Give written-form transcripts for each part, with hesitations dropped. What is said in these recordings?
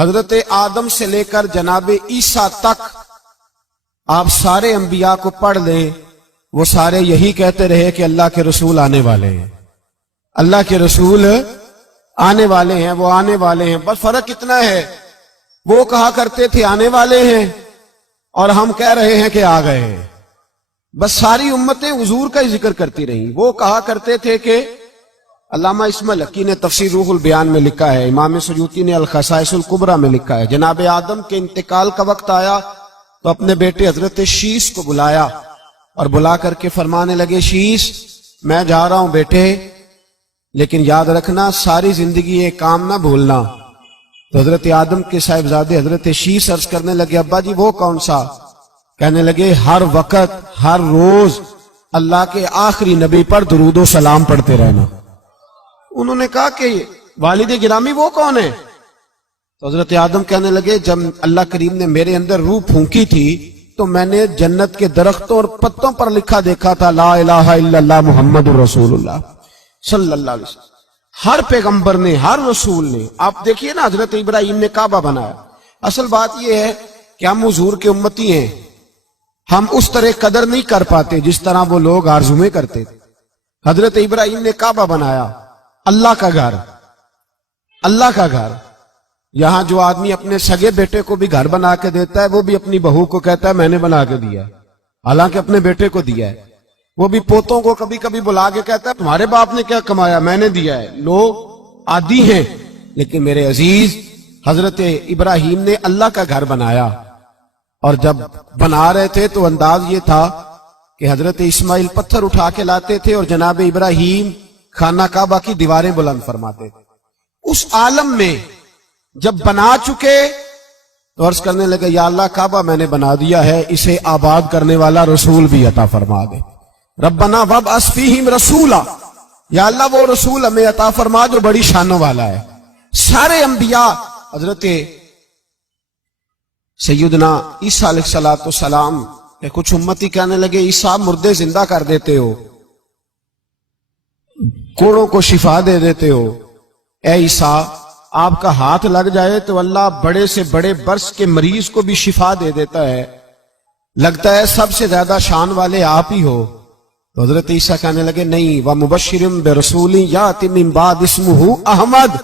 حضرت آدم سے لے کر جناب عیسیٰ تک آپ سارے انبیاء کو پڑھ لیں، وہ سارے یہی کہتے رہے کہ اللہ کے رسول آنے والے ہیں، اللہ کے رسول آنے والے ہیں، وہ آنے والے ہیں۔ بس فرق اتنا ہے، وہ کہا کرتے تھے آنے والے ہیں اور ہم کہہ رہے ہیں کہ آ گئے ہیں۔ بس ساری امتیں حضور کا ہی ذکر کرتی رہیں۔ وہ کہا کرتے تھے کہ علامہ اسماعیل حقی نے تفسیر روح البیان میں لکھا ہے، امام سیوطی نے الخصائص الکبریٰ میں لکھا ہے، جناب آدم کے انتقال کا وقت آیا تو اپنے بیٹے حضرت شیش کو بلایا اور بلا کر کے فرمانے لگے، شیش میں جا رہا ہوں بیٹے، لیکن یاد رکھنا ساری زندگی ایک کام نہ بھولنا۔ تو حضرت آدم کے صاحبزادے حضرت شیش عرض کرنے لگے، ابا جی وہ کون سا؟ کہنے لگے ہر وقت ہر روز اللہ کے آخری نبی پر درود و سلام پڑھتے رہنا۔ انہوں نے کہا کہ والد گرامی وہ کون ہے؟ تو حضرت آدم کہنے لگے، جب اللہ کریم نے میرے اندر روح پھونکی تھی تو میں نے جنت کے درختوں اور پتوں پر لکھا دیکھا تھا لا الہ الا اللہ محمد رسول اللہ صلی اللہ علیہ وسلم۔ ہر پیغمبر نے، ہر رسول نے، آپ دیکھیے نا حضرت ابراہیم نے کعبہ بنایا۔ اصل بات یہ ہے کہ ہم حضور کے امتی ہیں، ہم اس طرح قدر نہیں کر پاتے جس طرح وہ لوگ آرزویں کرتے تھے۔ حضرت ابراہیم نے کعبہ بنایا، اللہ کا گھر، اللہ کا گھر۔ یہاں جو آدمی اپنے سگے بیٹے کو بھی گھر بنا کے دیتا ہے، وہ بھی اپنی بہو کو کہتا ہے میں نے بنا کے دیا، حالانکہ اپنے بیٹے کو دیا ہے۔ وہ بھی پوتوں کو کبھی کبھی بلا کے کہتا ہے تمہارے باپ نے کیا کمایا، میں نے دیا ہے۔ لوگ عادی ہیں، لیکن میرے عزیز حضرت ابراہیم نے اللہ کا گھر بنایا، اور جب بنا رہے تھے تو انداز یہ تھا کہ حضرت اسماعیل پتھر اٹھا کے لاتے تھے اور جناب ابراہیم خانہ کعبہ کی دیواریں بلند فرماتے تھے۔ اس عالم میں جب بنا چکے تو عرض کرنے لگے یا اللہ کعبہ میں نے بنا دیا ہے، اسے آباد کرنے والا رسول بھی عطا فرما دے۔ ربنا وابعث فیہم رسولا، یا اللہ وہ رسول ہمیں عطا فرما جو بڑی شانوں والا ہے۔ سارے انبیاء حضرت سیدنا عیسیٰ علیہ السلام کہ کچھ امتی کہنے لگے عیسیٰ مردے زندہ کر دیتے ہو، کوڑوں کو شفا دے دیتے ہو، اے عیسیٰ آپ کا ہاتھ لگ جائے تو اللہ بڑے سے بڑے برس کے مریض کو بھی شفا دے دیتا ہے، لگتا ہے سب سے زیادہ شان والے آپ ہی ہو۔ تو حضرت عیسیٰ کہنے لگے نہیں، وَمُبَشِّرٍ بِرَسُولٍ يَأْتِي مِن بَعْدِهِ اسْمُهُ احمد،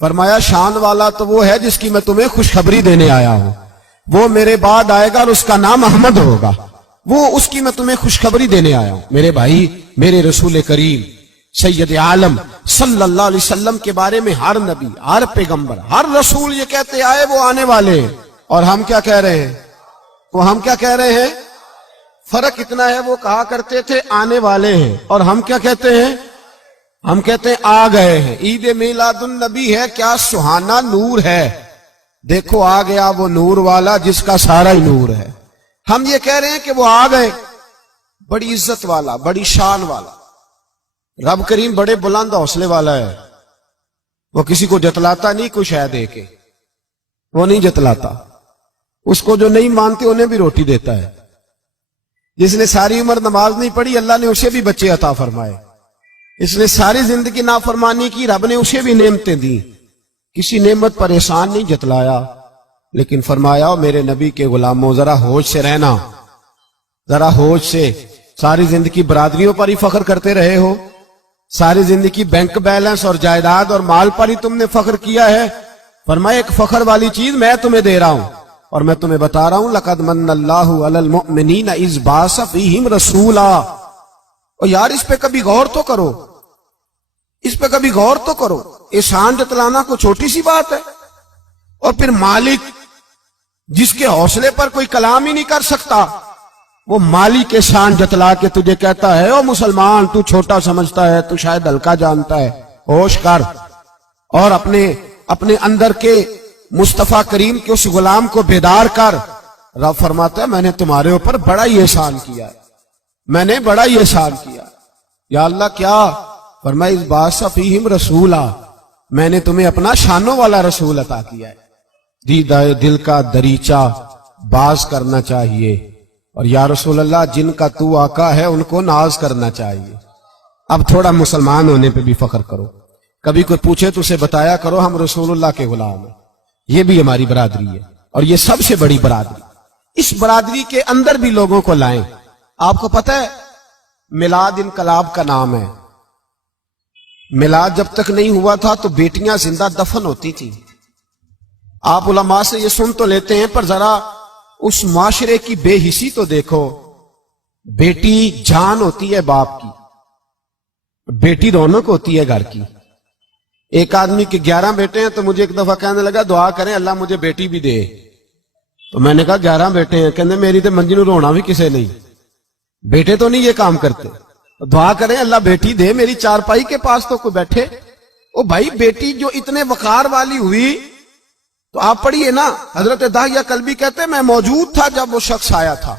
فرمایا شان والا تو وہ ہے جس کی میں تمہیں خوشخبری دینے آیا ہوں، وہ میرے بعد آئے گا اور اس کا نام احمد ہوگا، وہ اس کی میں تمہیں خوشخبری دینے آیا ہوں۔ میرے بھائی، میرے رسول کریم سید عالم صلی اللہ علیہ وسلم کے بارے میں ہر نبی، ہر پیغمبر، ہر رسول یہ کہتے آئے وہ آنے والے ہیں، اور ہم کیا کہہ رہے ہیں؟ وہ ہم کیا کہہ رہے ہیں؟ فرق اتنا ہے، وہ کہا کرتے تھے آنے والے ہیں، اور ہم کیا کہتے ہیں؟ ہم کہتے ہیں آ گئے ہیں۔ عید میلاد النبی ہے، کیا سہانا نور ہے، دیکھو آ گیا وہ نور والا جس کا سارا ہی نور ہے۔ ہم یہ کہہ رہے ہیں کہ وہ آ گئے، بڑی عزت والا، بڑی شان والا۔ رب کریم بڑے بلند حوصلے والا ہے، وہ کسی کو جتلاتا نہیں کوئی شے دے کے، وہ نہیں جتلاتا، اس کو جو نہیں مانتے انہیں بھی روٹی دیتا ہے۔ جس نے ساری عمر نماز نہیں پڑھی اللہ نے اسے بھی بچے عطا فرمائے، اس نے ساری زندگی نافرمانی کی رب نے اسے بھی نعمتیں دی، کسی نعمت پر احسان نہیں جتلایا، لیکن فرمایا میرے نبی کے غلاموں ذرا ہوش سے رہنا، ذرا ہوش سے۔ ساری زندگی برادریوں پر ہی فخر کرتے رہے ہو، ساری زندگی بینک بیلنس اور جائیداد اور مال پر ہی تم نے فخر کیا ہے، فرمایا ایک فخر والی چیز میں تمہیں دے رہا ہوں، اور میں تمہیں بتا رہا ہوں لقد من اللہ علی المؤمنین اذ بعث فیہم رسولا۔ اور یار اس پہ کبھی غور تو کرو، اس پہ کبھی غور تو کرو، احسان جتلانا کو چھوٹی سی بات ہے، اور پھر مالک جس کے حوصلے پر کوئی کلام ہی نہیں کر سکتا، وہ مالک کے شان جتلا کے تجھے کہتا ہے او مسلمان تو چھوٹا سمجھتا ہے، تو شاید ہلکا جانتا ہے، ہوش کر اور اپنے اندر کے مصطفیٰ کریم کے اس غلام کو بیدار کر۔ رب فرماتا ہے میں نے تمہارے اوپر بڑا ہی احسان کیا ہے، میں نے بڑا ہی احسان کیا۔ یا اللہ کیا؟ فرمایا اس بعث فیہم رسولا، میں نے تمہیں اپنا شانوں والا رسول عطا کیا ہے۔ دیدہ دل کا دریچہ باز کرنا چاہیے، اور یا رسول اللہ جن کا تو آقا ہے ان کو ناز کرنا چاہیے۔ اب تھوڑا مسلمان ہونے پہ بھی فخر کرو، کبھی کوئی پوچھے تو اسے بتایا کرو ہم رسول اللہ کے غلام ہیں، یہ بھی ہماری برادری ہے اور یہ سب سے بڑی برادری. اس برادری کے اندر بھی لوگوں کو لائیں. آپ کو پتہ ہے میلاد انقلاب کا نام ہے. میلاد جب تک نہیں ہوا تھا تو بیٹیاں زندہ دفن ہوتی تھیں. آپ علماء سے یہ سن تو لیتے ہیں پر ذرا اس معاشرے کی بے حسی تو دیکھو. بیٹی جان ہوتی ہے باپ کی, بیٹی رونق ہوتی ہے گھر کی. ایک آدمی کے 11 بیٹے ہیں تو مجھے ایک دفعہ کہنے لگا دعا کریں اللہ مجھے بیٹی بھی دے. تو میں نے کہا 11 بیٹے ہیں, کہنے میری تو منجی نو رونا بھی کسے نہیں, بیٹے تو نہیں یہ کام کرتے. دعا کریں اللہ بیٹی دے, میری چارپائی کے پاس تو کوئی بیٹھے. او بھائی بیٹی جو اتنے وقار والی ہوئی تو آپ پڑھیے نا, حضرت داہیہ کلبی کہتے ہیں میں موجود تھا جب وہ شخص آیا تھا.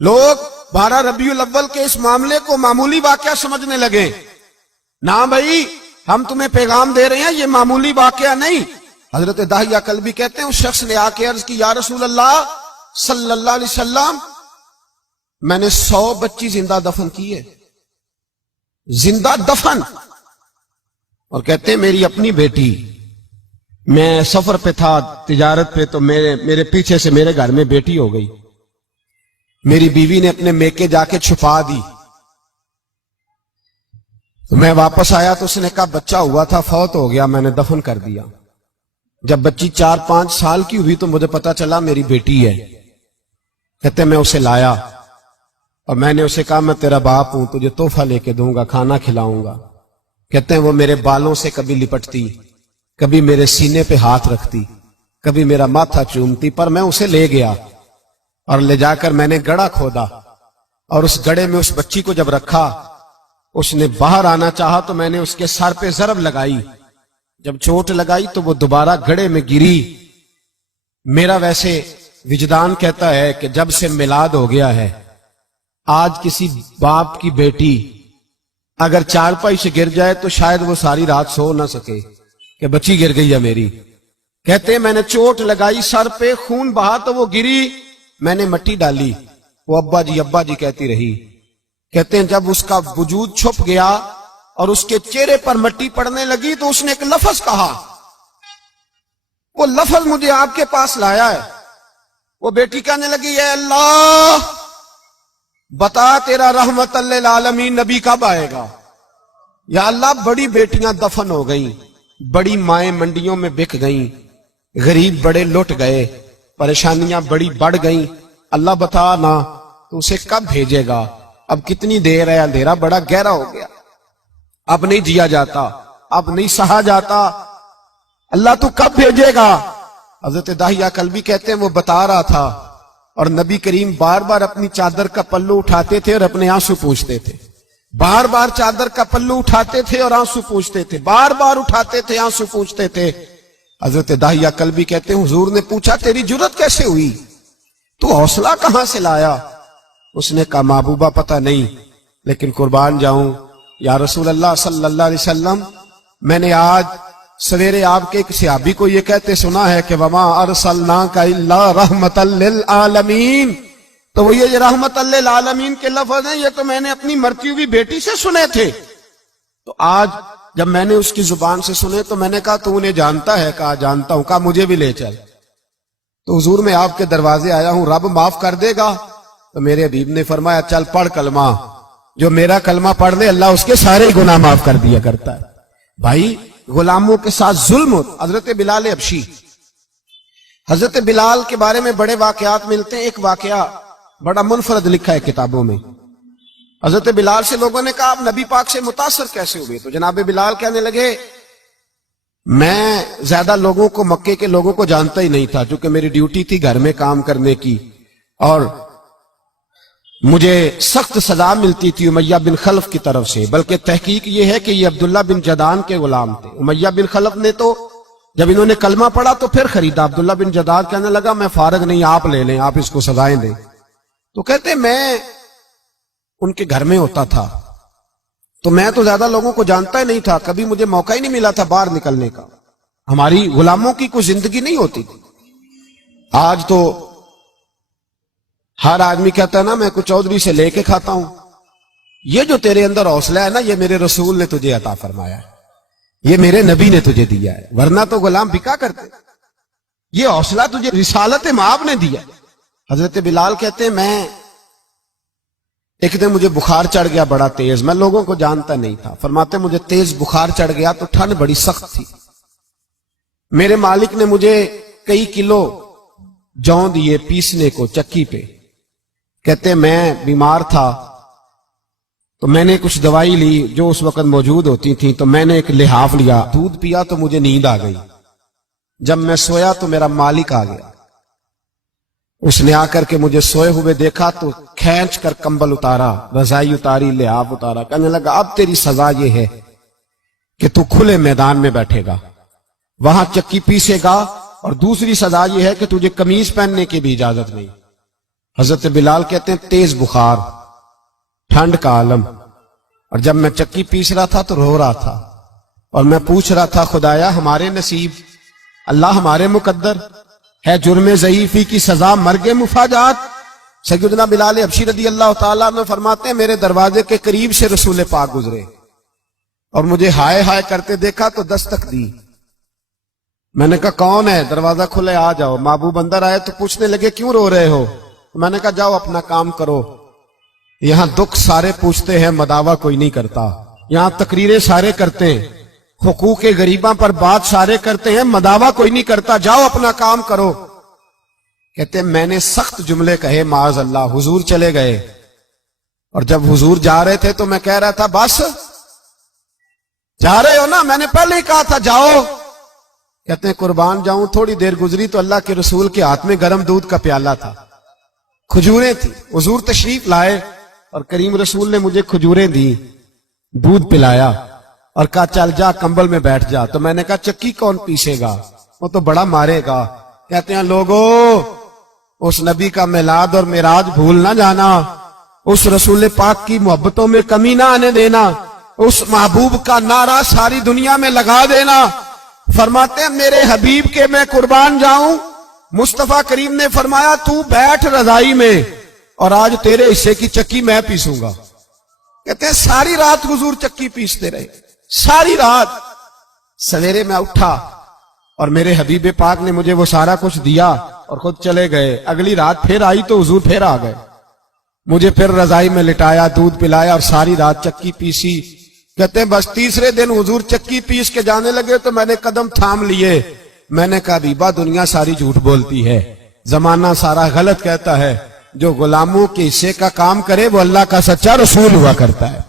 لوگ 12 ربیع الاول کے اس معاملے کو معمولی واقعہ سمجھنے لگے. نہ بھائی ہم تمہیں پیغام دے رہے ہیں, یہ معمولی واقعہ نہیں. حضرت داہیہ کلبی کہتے ہیں اس شخص نے آ کے عرض کی یا رسول اللہ صلی اللہ علیہ وسلم میں نے 100 بچی زندہ دفن کی ہے, زندہ دفن. اور کہتے ہیں میری اپنی بیٹی, میں سفر پہ تھا تجارت پہ, تو میرے پیچھے سے میرے گھر میں بیٹی ہو گئی. میری بیوی نے اپنے میکے جا کے چھپا دی. تو میں واپس آیا تو اس نے کہا بچہ ہوا تھا فوت ہو گیا, میں نے دفن کر دیا. جب بچی 4-5 سال کی ہوئی تو مجھے پتا چلا میری بیٹی ہے. کہتے میں اسے لایا اور میں نے اسے کہا میں تیرا باپ ہوں, تجھے تحفہ لے کے دوں گا, کھانا کھلاؤں گا. کہتے ہیں وہ میرے بالوں سے کبھی لپٹتی, کبھی میرے سینے پہ ہاتھ رکھتی, کبھی میرا ماتھا چومتی. پر میں اسے لے گیا اور لے جا کر میں نے گڑھا کھودا اور اس گڑھے میں اس بچی کو جب رکھا, اس نے باہر آنا چاہا تو میں نے اس کے سر پہ ضرب لگائی. جب چوٹ لگائی تو وہ دوبارہ گڑھے میں گری. میرا ویسے وجدان کہتا ہے کہ جب سے میلاد ہو گیا ہے, آج کسی باپ کی بیٹی اگر چارپائی سے گر جائے تو شاید وہ ساری رات سو نہ سکے کہ بچی گر گئی ہے میری. کہتے ہیں میں نے چوٹ لگائی سر پہ, خون بہا تو وہ گری, میں نے مٹی ڈالی, وہ ابا جی کہتی رہی. کہتے ہیں جب اس کا وجود چھپ گیا اور اس کے چہرے پر مٹی پڑنے لگی تو اس نے ایک لفظ کہا, وہ لفظ مجھے آپ کے پاس لایا ہے. وہ بیٹی کہنے لگی اے اللہ بتا تیرا رحمت للعالمین نبی کب آئے گا. یا اللہ بڑی بیٹیاں دفن ہو گئیں, بڑی مائیں منڈیوں میں بک گئیں, غریب بڑے لٹ گئے, پریشانیاں بڑی بڑھ گئیں. اللہ بتا نا تو اسے کب بھیجے گا. اب کتنی دیر ہے, اندھیرا بڑا گہرا ہو گیا, اب نہیں جیا جاتا, اب نہیں سہا جاتا, اللہ تو کب بھیجے گا. حضرت داہیہ کلبی کہتے ہیں وہ بتا رہا تھا اور نبی کریم بار بار اپنی چادر کا پلو اٹھاتے تھے اور اپنے آنسو پوچھتے تھے. بار بار چادر کا پلو اٹھاتے تھے اور آنسو پوچھتے تھے, بار بار اٹھاتے تھے آنسو پوچھتے تھے. حضرت داہیہ کلبی کہتے ہیں حضور نے پوچھا تیری جرت کیسے ہوئی, تو حوصلہ کہاں سے لایا. اس نے کہا محبوبہ پتہ نہیں, لیکن قربان جاؤں یا رسول اللہ صلی اللہ علیہ وسلم میں نے آج سویرے آپ کے ایک صحابی کو یہ کہتے سنا ہے کہ وما ارسلناک الا رحمت للعالمین. تو وہ یہ رحمت للعالمین کے لفظ ہیں, یہ تو میں نے اپنی مرتی ہوئی بیٹی سے سنے تھے. تو آج جب میں نے اس کی زبان سے سنے تو میں نے کہا تو انہیں جانتا ہے. کہا جانتا ہوں. کہا مجھے بھی لے چل. تو حضور میں آپ کے دروازے آیا ہوں, رب معاف کر دے گا. تو میرے حبیب نے فرمایا چل پڑھ کلمہ, جو میرا کلمہ پڑھ لے اللہ اس کے سارے گناہ معاف کر دیا کرتا ہے. بھائی غلاموں کے ساتھ ظلم ہوتا. حضرت بلال حبشی, حضرت بلال کے بارے میں بڑے واقعات ملتے ہیں. ایک واقعہ بڑا منفرد لکھا ہے کتابوں میں. حضرت بلال سے لوگوں نے کہا آپ نبی پاک سے متاثر کیسے ہوئے. تو جناب بلال کہنے لگے میں زیادہ لوگوں کو مکے کے لوگوں کو جانتا ہی نہیں تھا, چونکہ میری ڈیوٹی تھی گھر میں کام کرنے کی, اور مجھے سخت سزا ملتی تھی امیہ بن خلف کی طرف سے. بلکہ تحقیق یہ ہے کہ یہ عبداللہ بن جدان کے غلام تھے. امیہ بن خلف نے تو جب انہوں نے کلمہ پڑھا تو پھر خریدا. عبداللہ بن جدان کہنے لگا میں فارغ نہیں, آپ لے لیں, آپ اس کو سزائیں دیں. تو کہتے میں ان کے گھر میں ہوتا تھا تو میں تو زیادہ لوگوں کو جانتا ہی نہیں تھا, کبھی مجھے موقع ہی نہیں ملا تھا باہر نکلنے کا. ہماری غلاموں کی کوئی زندگی نہیں ہوتی تھی. آج تو ہر آدمی کہتا ہے نا میں کچھ چودھری سے لے کے کھاتا ہوں. یہ جو تیرے اندر حوصلہ ہے نا, یہ میرے رسول نے تجھے عطا فرمایا ہے, یہ میرے نبی نے تجھے دیا ہے, ورنہ تو غلام بکا کرتے. یہ حوصلہ تجھے رسالت مآب نے دیا۔ حضرت بلال کہتے ہیں میں ایک دن مجھے بخار چڑھ گیا بڑا تیز، میں لوگوں کو جانتا نہیں تھا، فرماتے مجھے تیز بخار چڑھ گیا تو ٹھنڈ بڑی سخت تھی، میرے مالک نے مجھے کئی کلو جو دیے پیسنے کو چکی پہ، کہتے میں بیمار تھا تو میں نے کچھ دوائی لی جو اس وقت موجود ہوتی تھی، تو میں نے ایک لحاف لیا، دودھ پیا تو مجھے نیند آ گئی، جب میں سویا تو میرا مالک آ گیا، اس نے آ کر کے مجھے سوئے ہوئے دیکھا تو کھینچ کر کمبل اتارا، رضائی اتاری، لحاف اتارا، کہنے لگا اب تیری سزا یہ ہے کہ تو کھلے میدان میں بیٹھے گا، وہاں چکی پیسے گا، اور دوسری سزا یہ ہے کہ تجھے قمیض پہننے کی بھی اجازت نہیں۔ حضرت بلال کہتے ہیں تیز بخار، ٹھنڈ کا عالم، اور جب میں چکی پیس رہا تھا تو رو رہا تھا، اور میں پوچھ رہا تھا خدایا ہمارے نصیب، اللہ ہمارے مقدر ہے، جرم ضعیفی کی سزا مرگ مفاجات۔ سیدنا بلال حبشی رضی اللہ تعالیٰ عنہ فرماتے ہیں میرے دروازے کے قریب سے رسول پاک گزرے اور مجھے ہائے ہائے کرتے دیکھا تو دستک دی، میں نے کہا کون ہے؟ دروازہ کھلے آ جاؤ۔ محبوب اندر آئے تو پوچھنے لگے کیوں رو رہے ہو؟ میں نے کہا جاؤ اپنا کام کرو، یہاں دکھ سارے پوچھتے ہیں مداوا کوئی نہیں کرتا، یہاں تقریریں سارے کرتے ہیں، حقوق غریباں پر بات سارے کرتے ہیں، مداوا کوئی نہیں کرتا، جاؤ اپنا کام کرو۔ کہتے ہیں میں نے سخت جملے کہے معاذ اللہ، حضور چلے گئے، اور جب حضور جا رہے تھے تو میں کہہ رہا تھا بس جا رہے ہو نا، میں نے پہلے ہی کہا تھا جاؤ۔ کہتے ہیں قربان جاؤں، تھوڑی دیر گزری تو اللہ کے رسول کے ہاتھ میں گرم دودھ کا پیالہ تھا، کھجوریں تھی، حضور تشریف لائے اور کریم رسول نے مجھے کھجوریں دی، دودھ پلایا اور کہا چل جا کمبل میں بیٹھ جا۔ تو میں نے کہا چکی کون پیسے گا، وہ تو بڑا مارے گا۔ کہتے ہیں لوگو اس نبی کا میلاد اور معراج بھول نہ جانا، اس رسول پاک کی محبتوں میں کمی نہ آنے دینا، اس محبوب کا نعرہ ساری دنیا میں لگا دینا۔ فرماتے ہیں میرے حبیب کے میں قربان جاؤں، مصطفیٰ کریم نے فرمایا تو بیٹھ رضائی میں اور آج تیرے حصے کی چکی میں پیسوں گا۔ کہتے ہیں ساری رات حضور چکی پیستے رہے، ساری رات۔ سویرے میں اٹھا اور میرے حبیب پاک نے مجھے وہ سارا کچھ دیا اور خود چلے گئے۔ اگلی رات پھر آئی تو حضور پھر آ گئے، مجھے پھر رضائی میں لٹایا، دودھ پلایا اور ساری رات چکی پیسی۔ کہتے ہیں بس تیسرے دن حضور چکی پیس کے جانے لگے تو میں نے قدم تھام لیے، میں نے کہا بیبا دنیا ساری جھوٹ بولتی ہے، زمانہ سارا غلط کہتا ہے، جو غلاموں کے حصے کا کام کرے وہ اللہ کا سچا رسول ہوا کرتا ہے۔